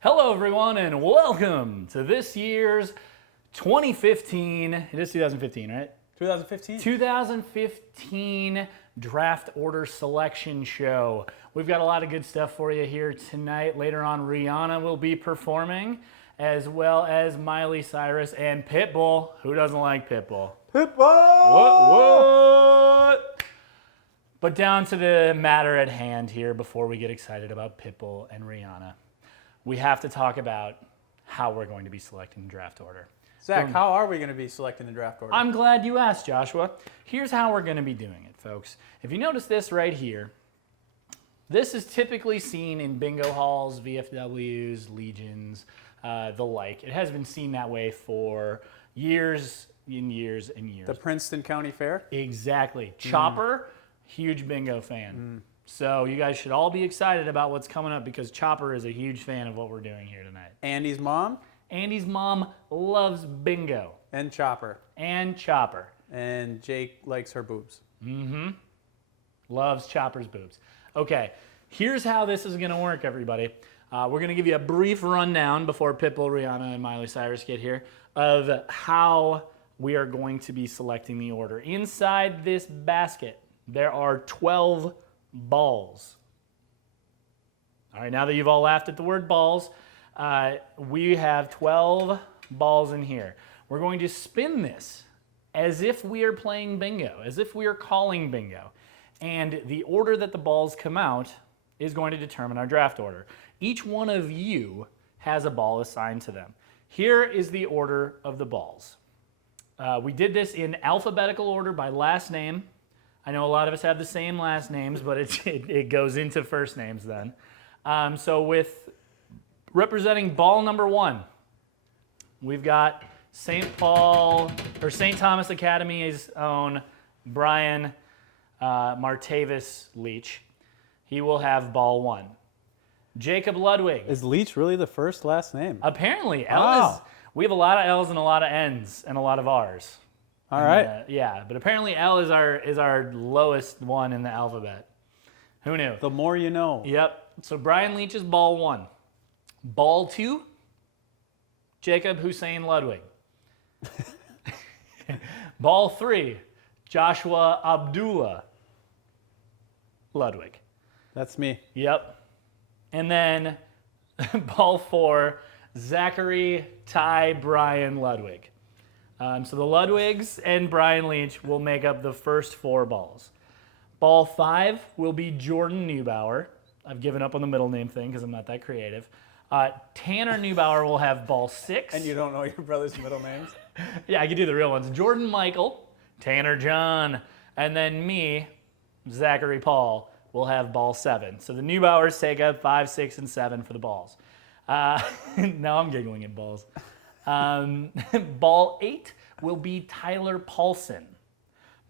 Hello, everyone, and welcome to this year's 2015. It is 2015, right? 2015? 2015 draft order selection show. We've got a lot of good stuff for you here tonight. Later on, Rihanna will be performing, as well as Miley Cyrus and Pitbull. Who doesn't like Pitbull? Pitbull! What? But down to the matter at hand here before we get excited about Pitbull and Rihanna. We have to talk about how we're going to be selecting the draft order. Zach, how are we going to be selecting the draft order? I'm glad you asked, Joshua. Here's how we're going to be doing it, folks. If you notice this right here, this is typically seen in bingo halls, VFWs, legions, the like. It has been seen that way for years and years and years. The Princeton County Fair? Exactly. Chopper, huge bingo fan. So you guys should all be excited about what's coming up because Chopper is a huge fan of what we're doing here tonight. Andy's mom? Andy's mom loves bingo. And Chopper. And Chopper. And Jake likes her boobs. Loves Chopper's boobs. Okay, here's how this is going to work, everybody. We're going to give you a brief rundown before Pitbull, Rihanna, and Miley Cyrus get here of how we are going to be selecting the order. Inside this basket, there are 12 balls. All right, now that you've all laughed at the word balls, we have 12 balls in here. We're going to spin this as if we are playing bingo, as if we are calling bingo. And the order that the balls come out is going to determine our draft order. Each one of you has a ball assigned to them. Here is the order of the balls. We did this in alphabetical order by last name. I know a lot of us have the same last names, but it goes into first names then. So with representing ball number 1, we've got St. Thomas Academy's own Brian Martavis Leach. He will have ball 1. Jacob Ludwig. Is Leach really the first last name? Apparently, Wow. We have a lot of L's and a lot of N's and a lot of R's. All right. Yeah, but apparently L is our lowest one in the alphabet. Who knew? The more you know. Yep. So Brian Leach is ball 1. Ball 2, Jacob Hussein Ludwig. Ball 3, Joshua Abdullah Ludwig. That's me. Yep. And then ball 4, Zachary Ty Brian Ludwig. So the Ludwigs and Brian Leach will make up the first 4 balls. Ball 5 will be Jordan Neubauer. I've given up on the middle name thing because I'm not that creative. Tanner Neubauer will have ball 6. And you don't know your brother's middle names? Yeah, I can do the real ones. Jordan Michael, Tanner John, and then me, Zachary Paul, will have ball 7. So the Neubauers take up 5, 6, and 7 for the balls. Now I'm giggling at balls. Ball 8 will be Tyler Paulson.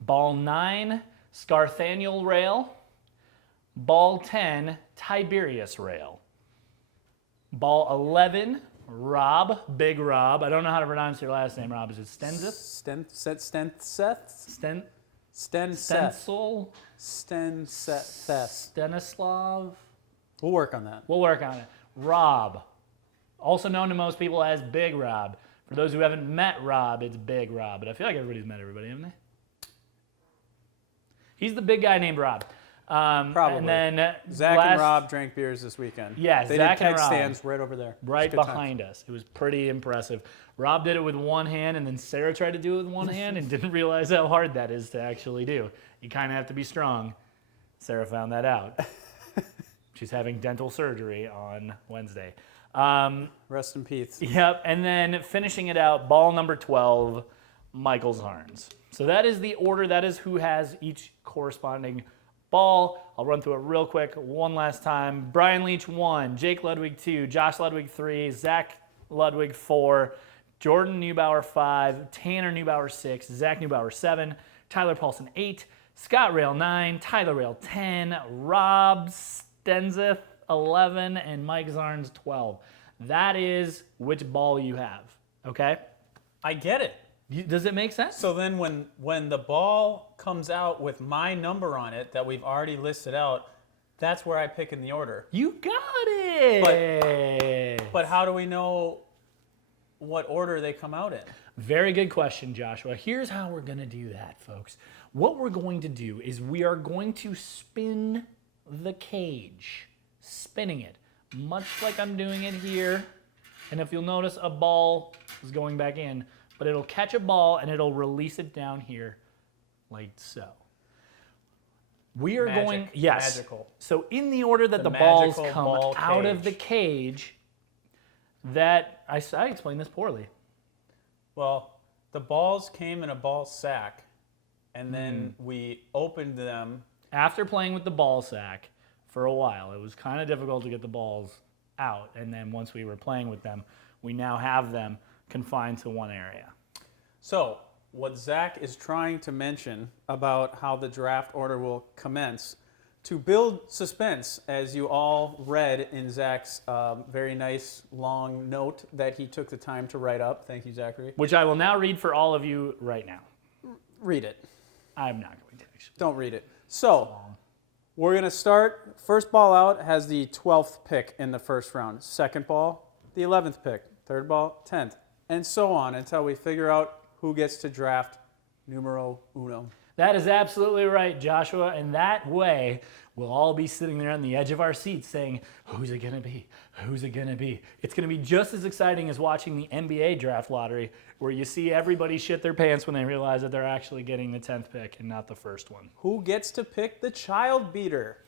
Ball 9, Scarthaniel Rail. Ball 10, Tiberius Rail. Ball 11, Rob, Big Rob. I don't know how to pronounce your last name, Rob. Is it Stenzith? Stencil? Stanislav? We'll work on that. We'll work on it. Rob, also known to most people as Big Rob. For those who haven't met Rob, it's Big Rob. But I feel like everybody's met everybody, haven't they? He's the big guy named Rob. Probably. And then Zach and Rob drank beers this weekend. Yeah, they Zach did and keg Rob. stands right over there. Right behind us. It was pretty impressive. Rob did it with one hand, and then Sarah tried to do it with one hand and didn't realize how hard that is to actually do. You kind of have to be strong. Sarah found that out. She's having dental surgery on Wednesday. Rest in peace. Yep, and then finishing it out, ball number 12, Michael Zarnes. So that is the order. That is who has each corresponding ball. I'll run through it real quick one last time. Brian Leach 1, Jake Ludwig 2, Josh Ludwig 3, Zach Ludwig 4, Jordan Neubauer 5, Tanner Neubauer 6, Zach Neubauer 7, Tyler Paulson 8, Scott Rail 9, Tyler Rail 10, Rob Stenzith 11, and Mike Zarnes 12. That is which ball you have, okay? I get it. Does it make sense? So then when the ball comes out with my number on it that we've already listed out, That's where I pick in the order. You got it. But how do we know what order they come out in? Very good question, Joshua. Here's how we're going to do that, folks. What we're going to do is we are going to spin the cage, spinning it, much like I'm doing it here. And if you'll notice, a ball is going back in, but it'll catch a ball and it'll release it down here like so. We are going, yes. Magical. So in the order that the balls magical come ball out of cage. the cage, that, I explained this poorly. Well, the balls came in a ball sack, and then we opened them. After playing with the ball sack for a while, it was kind of difficult to get the balls out. And then once we were playing with them, we now have them confined to one area. So, what Zach is trying to mention about how the draft order will commence, to build suspense, as you all read in Zach's very nice long note that he took the time to write up. Thank you, Zachary. Which I will now read for all of you right now. Read it. I'm not going to actually. Don't read it. So, we're going to start. First ball out has the 12th pick in the first round. Second ball, the 11th pick. Third ball, 10th. And so on until we figure out who gets to draft numero uno. That is absolutely right, Joshua. And that way, we'll all be sitting there on the edge of our seats saying, who's it going to be? Who's it going to be? It's going to be just as exciting as watching the NBA draft lottery, where you see everybody shit their pants when they realize that they're actually getting the 10th pick and not the first one. Who gets to pick the child beater?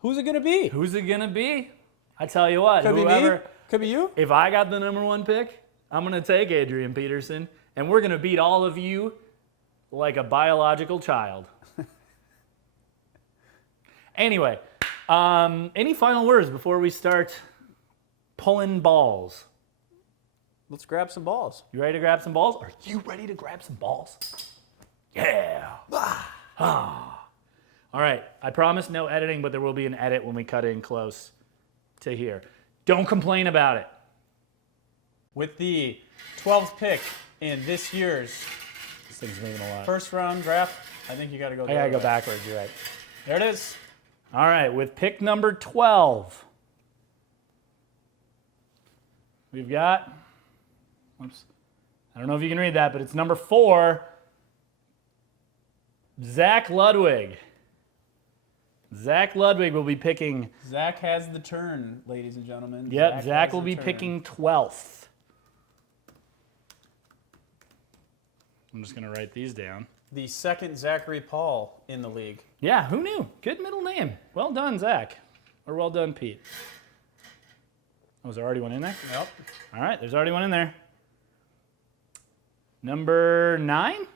Who's it going to be? Who's it going to be? I tell you what, Could be me. Could be you. If I got the number one pick, I'm going to take Adrian Peterson, and we're going to beat all of you like a biological child. Anyway, any final words before we start pulling balls? Let's grab some balls. You ready to grab some balls? Are you ready to grab some balls? Yeah. Ah. All right, I promise no editing, but there will be an edit when we cut in close to here. Don't complain about it. With the 12th pick in this year's This thing's moving a lot. first round draft, I think you got to go. I gotta go backwards, you're right. There it is. All right, with pick number 12, we've got, whoops, I don't know if you can read that, but it's number 4, Zach Ludwig. Zach Ludwig will be picking. Zach has the turn, ladies and gentlemen. Yep, Zach has will the be turn. picking 12th. I'm just gonna write these down. The second Zachary Paul in the league. Yeah, who knew? Good middle name. Well done, Zach. Or well done, Pete. Oh, is there already one in there? Yep. All right, there's already one in there. Number 9?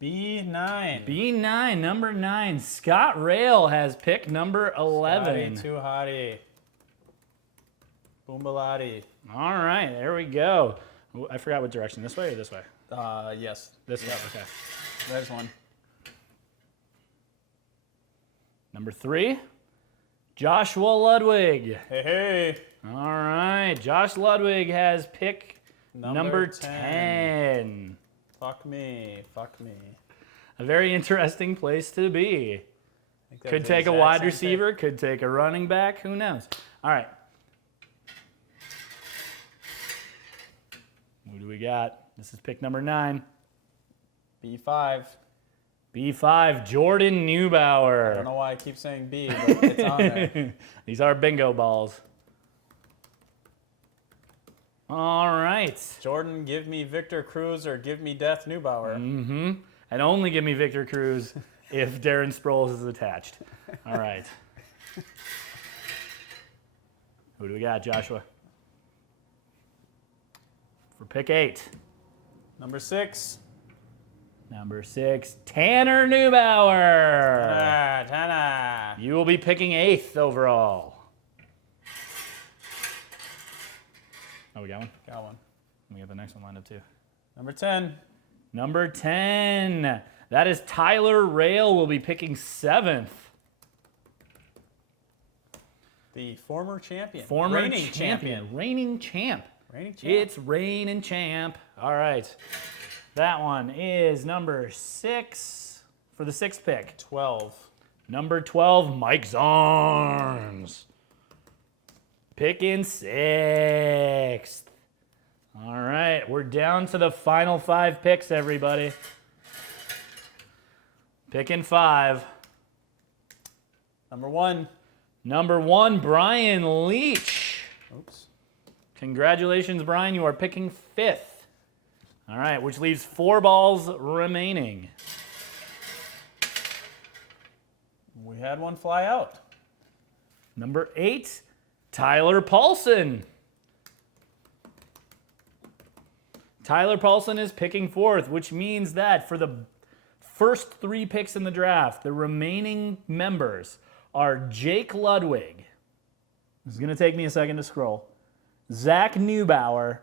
B9. B9, number 9. Scott Rail has pick number 11. Hottie, too hottie. Boombalati. All right, there we go. Ooh, I forgot what direction. This way or this way? Yes. This way, okay. There's one. Number 3, Joshua Ludwig. Hey, hey. All right, Josh Ludwig has pick number 10. 10. Fuck me. Fuck me. A very interesting place to be. I think that Could was the take a exact wide same receiver, could take a running back, who knows? All right. Who do we got? This is pick number 9. thing. B5. B5, Jordan I Neubauer. don't know why I keep saying B, but it's on there. These are bingo balls. All right. Jordan, give me Victor Cruz or give me Death Neubauer. Mm-hmm. And only give me Victor Cruz if Darren Sproles is attached. All right. Who do we got, Joshua? For pick 8. Number 6. Number 6, Tanner Neubauer. Tana. You will be picking 8th overall. Oh, we got one? Got one. We got the next one lined up too. Number 10. Number 10. That is Tyler Rail will be picking 7th. The former champion. Former Reigning champion. Reigning champ. Reigning champ. It's reigning champ. All right. That one is number 6 for the 6th pick. 12. Number 12, Mike Zarnes. Picking 6th. All right, we're down to the final 5 picks, everybody. Picking 5. Number 1. Number 1, Brian Leach. Oops. Congratulations, Brian. You are picking 5th. All right, which leaves 4 balls remaining. We had one fly out. Number 8, Tyler Paulson. Tyler Paulson is picking 4th, which means that for the first 3 picks in the draft, the remaining members are Jake Ludwig. This is going to take me a second to scroll. Zach Neubauer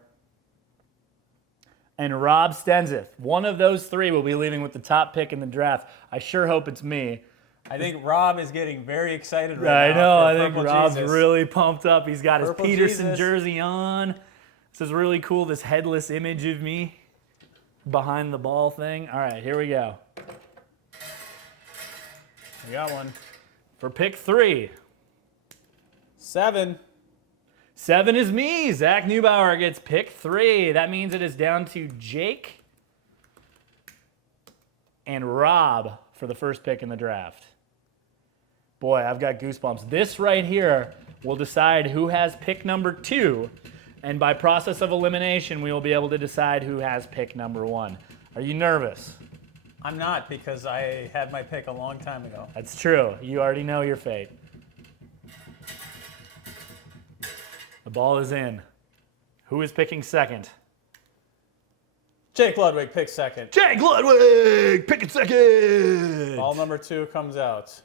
and Rob Stenzith. One of those 3 will be leaving with the top pick in the draft. I sure hope it's me. I think Rob is getting very excited right now. I know. I for think Purple Rob's Jesus. really pumped up. He's got his Purple Peterson Jesus. jersey on. This is really cool, this headless image of me behind the ball thing. All right, here we go. We got one. For pick 3. 7. 7 is me. Zach Neubauer gets pick 3. That means it is down to Jake and Rob for the first pick in the draft. Boy, I've got goosebumps. This right here will decide who has pick number 2, and by process of elimination, we will be able to decide who has pick number 1. Are you nervous? I'm not, because I had my pick a long time ago. That's true. You already know your fate. The ball is in. Who is picking 2nd? Jake Ludwig picks 2nd. Jake Ludwig picking 2nd. Ball number 2 comes out.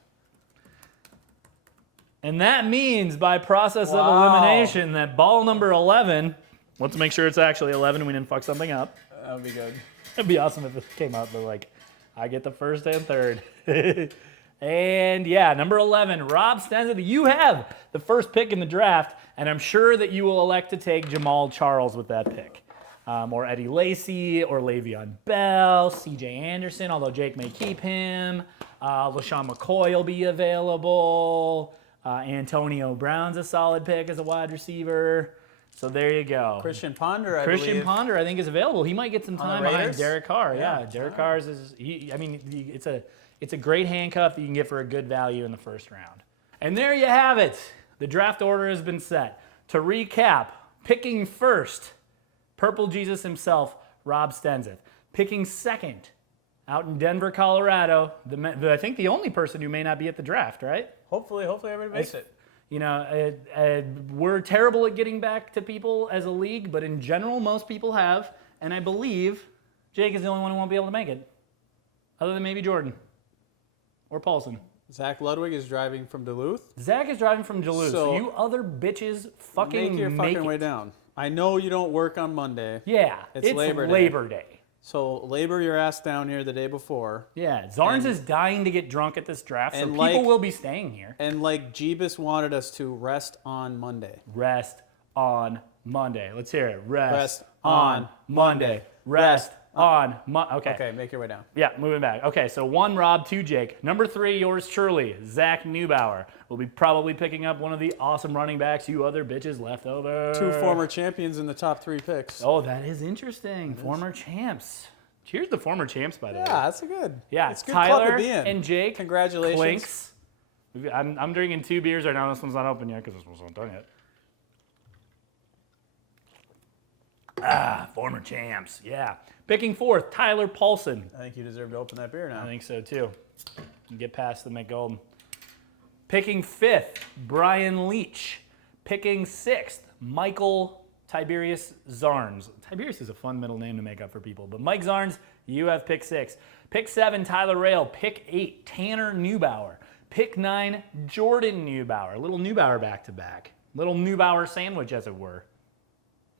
And that means by process of Wow. elimination that ball number 11, let's make sure it's actually 11 and we didn't fuck something up. That would be good. It'd be awesome if it came out, but like, I get the 1st and 3rd. And yeah, number 11, Rob Stenzith, you have the first pick in the draft, and I'm sure that you will elect to take Jamal Charles with that pick. Or Eddie Lacy, or Le'Veon Bell, C.J. Anderson, although Jake may keep him. LaShawn McCoy will be available. Antonio Brown's a solid pick as a wide receiver. So there you go. Christian Ponder, I Christian believe. Ponder, I think, is available. He might get some the time behind Raiders? Derek Carr. Yeah. Yeah, Derek Carr is. It's a great handcuff that you can get for a good value in the 1st round. And there you have it. The draft order has been set. To recap, picking 1st, Purple Jesus himself, Rob Stenzith. Picking 2nd, out in Denver, Colorado, I think the only person who may not be at the draft, right? Hopefully everybody makes it. You know, we're terrible at getting back to people as a league, but in general, most people have. And I believe Jake is the only one who won't be able to make it, other than maybe Jordan or Paulson. Zach Ludwig is driving from Duluth. Zach is driving from Duluth, so you other bitches fucking Make your make fucking it. way down. I know you don't work on Monday. Yeah, It's Labor Day. So labor your ass down here the day before. Yeah, Zarnes is dying to get drunk at this draft, so and people like- will be staying here. And like Jeebus wanted us to rest on Monday. Rest on Monday. Let's hear it. Rest on on Monday. Rest on Monday. Okay. Okay, make your way down. Yeah, moving back. Okay, so 1 Rob, 2 Jake. Number 3, yours truly, Zach Neubauer. Will be probably picking up one of the awesome running backs you other bitches left over. 2 former champions in the top 3 picks. Oh, that is interesting. Former champs. Cheers to former champs, by the way. Yeah, that's a good. Yeah, it's a good Tyler club to be in. and Jake. Congratulations. Clinks. I'm drinking 2 beers right now. This one's not open yet because this one's not done yet. Former champs. Yeah. Picking 4th, Tyler Paulson. I think you deserve to open that beer now. I think so too. Get past the McGolden. Picking 5th, Brian Leach. Picking 6th, Michael Tiberius Zarnes. Tiberius is a fun middle name to make up for people, but Mike Zarnes, you have pick 6. Pick 7, Tyler Rail. Pick 8, Tanner Neubauer. Pick 9, Jordan Neubauer. A little Neubauer back-to-back. Little Neubauer sandwich, as it were.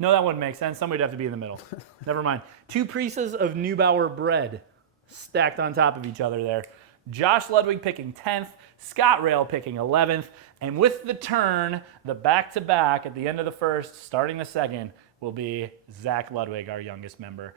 No, that wouldn't make sense. Somebody'd have to be in the middle. Never mind. 2 pieces of Neubauer bread stacked on top of each other there. Josh Ludwig picking 10th, Scott Rail picking 11th, and with the turn, the back-to-back at the end of the first, starting the second, will be Zach Ludwig, our youngest member.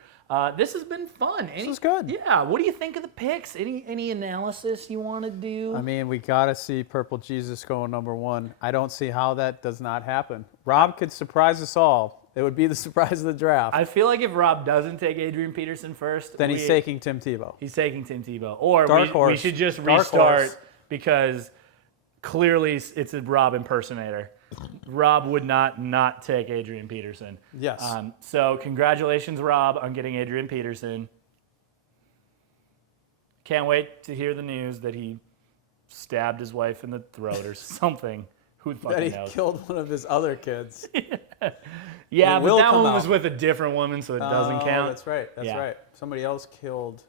This has been fun. This is good. Yeah. What do you think of the picks? Any analysis you want to do? I mean, we got to see Purple Jesus go number 1. I don't see how that does not happen. Rob could surprise us all. It would be the surprise of the draft. I feel like if Rob doesn't take Adrian Peterson first, then he's taking Tim Tebow. He's taking Tim Tebow. Or we should just Dark restart horse. because clearly it's a Rob impersonator. Rob would not take Adrian Peterson. Yes. So congratulations, Rob, on getting Adrian Peterson. Can't wait to hear the news that he stabbed his wife in the throat or something. Who fucking That he knows? killed one of his other kids. Yeah, It but will that come one was out. with a different woman, so it doesn't count. That's right. That's Yeah. right. Somebody else killed,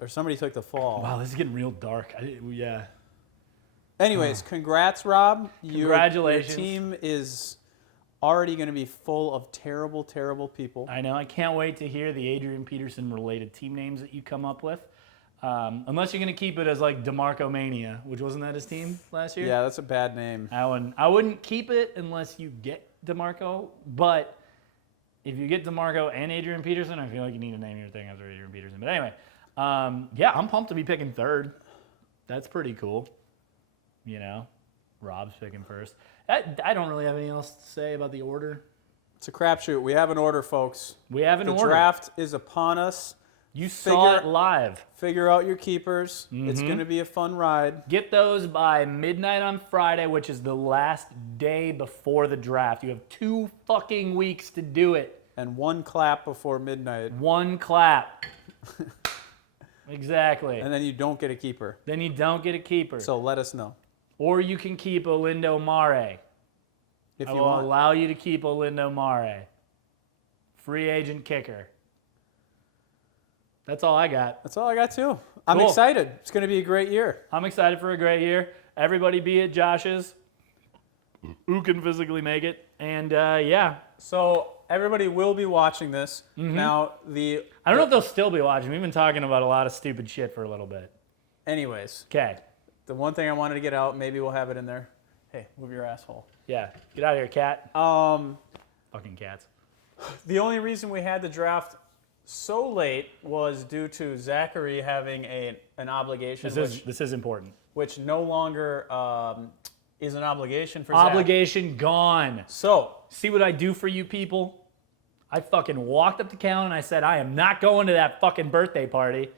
or somebody took the fall. Wow, this is getting real dark. Yeah. Anyways, congrats, Rob. Congratulations. Your team is already going to be full of terrible, terrible people. I know. I can't wait to hear the Adrian Peterson related team names that you come up with. Unless you're going to keep it as like DeMarco Mania, which wasn't that his team last year? Yeah, that's a bad name. I wouldn't keep it unless you get DeMarco. But if you get DeMarco and Adrian Peterson, I feel like you need to name your thing after Adrian Peterson. But anyway, yeah, I'm pumped to be picking third. That's pretty cool. You know, Rob's picking first. I don't really have anything else to say about the order. It's a crapshoot. We have an order, folks. We have an The order. draft is upon us. You saw it live. Figure out your keepers. It's going to be a fun ride. Get those by midnight on Friday, which is the last day before the draft. You have 2 fucking weeks to do it. And 1 clap before midnight. 1 clap. Exactly. And then you don't get a keeper. Then you don't get a keeper. So let us know. Or you can keep Olindo Mare. If I you will want. allow you to keep Olindo Mare. Free agent kicker. That's all I got. That's all I got, too. I'm Cool. excited. It's going to be a great year. I'm excited for a great year. Everybody be at Josh's. Who can physically make it? And yeah. So everybody will be watching this. Now, I don't know if they'll still be watching. We've been talking about a lot of stupid shit for a little bit. anyways, Okay. the one thing I wanted to get out, maybe we'll have it in there. Hey, move your asshole. Yeah. Get out of here, cat. Fucking cats. The only reason we had the draft so late was due to Zachary having an obligation, This is important. which no longer is an obligation for Zach. Obligation gone. So, See what I do for you people? I fucking walked up to Callan and I said, I am not going to that fucking birthday party.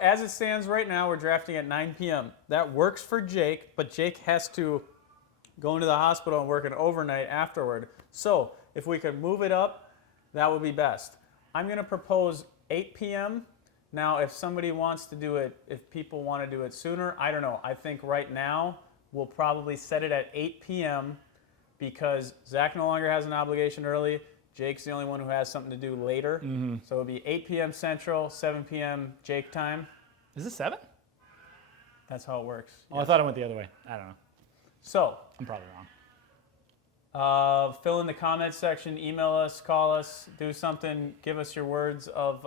as it stands right now, we're drafting at 9 p.m. That works for Jake, but Jake has to go into the hospital and work an overnight afterward. So, if we could move it up, that would be best. I'm going to propose 8 p.m. Now, if somebody wants to do it, if people want to do it sooner, I don't know. I think right now we'll probably set it at 8 p.m. because Zach no longer has an obligation early. Jake's the only one who has something to do later. So it'll be 8 p.m. Central, 7 p.m. Jake time. Is it 7? That's how it works. Oh, I thought it went the other way. I don't know. So, I'm probably wrong. fill in the comments section, email us, call us, do something, give us your words of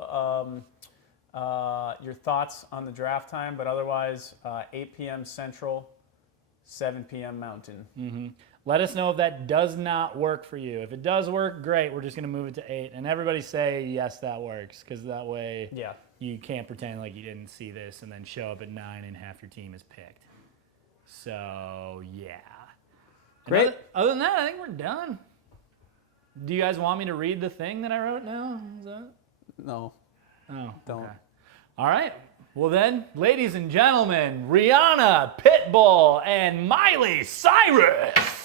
your thoughts on the draft time, but otherwise 8 p.m. Central, 7 p.m. Mountain. Let us know if that does not work for you. If it does work, great. We're just going to move it to 8. And everybody say, yes, that works. Because that way Yeah. you can't pretend like you didn't see this and then show up at 9 and half your team is picked. So, yeah. Great. Other than that, I think we're done. Do you guys want me to read the thing that I wrote now? Is that? No, Oh, don't. okay. All right. Well then, ladies and gentlemen, Rihanna, Pitbull, and Miley Cyrus.